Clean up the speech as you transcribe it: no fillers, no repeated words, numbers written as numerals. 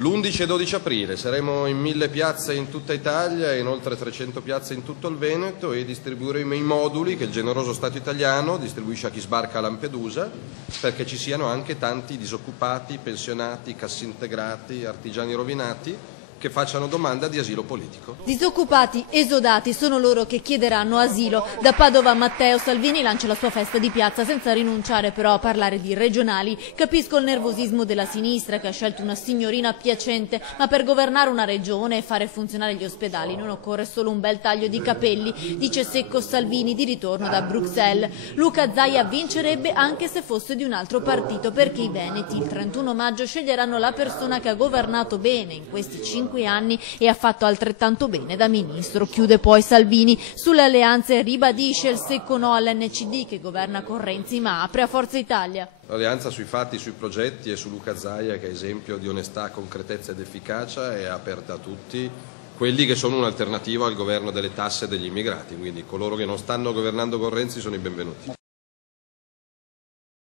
L'11 e 12 aprile saremo in 1000 piazze in tutta Italia e in oltre 300 piazze in tutto il Veneto e distribuiremo i moduli che il generoso Stato italiano distribuisce a chi sbarca a Lampedusa, perché ci siano anche tanti disoccupati, pensionati, cassintegrati, artigiani rovinati che facciano domanda di asilo politico. Disoccupati, esodati, sono loro che chiederanno asilo. Da Padova Matteo Salvini lancia la sua festa di piazza senza rinunciare però a parlare di regionali. Capisco il nervosismo della sinistra che ha scelto una signorina piacente, ma per governare una regione e fare funzionare gli ospedali non occorre solo un bel taglio di capelli, dice secco Salvini di ritorno da Bruxelles. Luca Zaia vincerebbe anche se fosse di un altro partito, perché i veneti il 31 maggio sceglieranno la persona che ha governato bene in questi 5 anni e ha fatto altrettanto bene da ministro. Chiude poi Salvini. Sulle alleanze ribadisce il secco no all'NCD che governa con Renzi ma apre a Forza Italia. L'alleanza sui fatti, sui progetti e su Luca Zaia, che è esempio di onestà, concretezza ed efficacia, è aperta a tutti quelli che sono un'alternativa al governo delle tasse e degli immigrati, quindi coloro che non stanno governando con Renzi sono i benvenuti.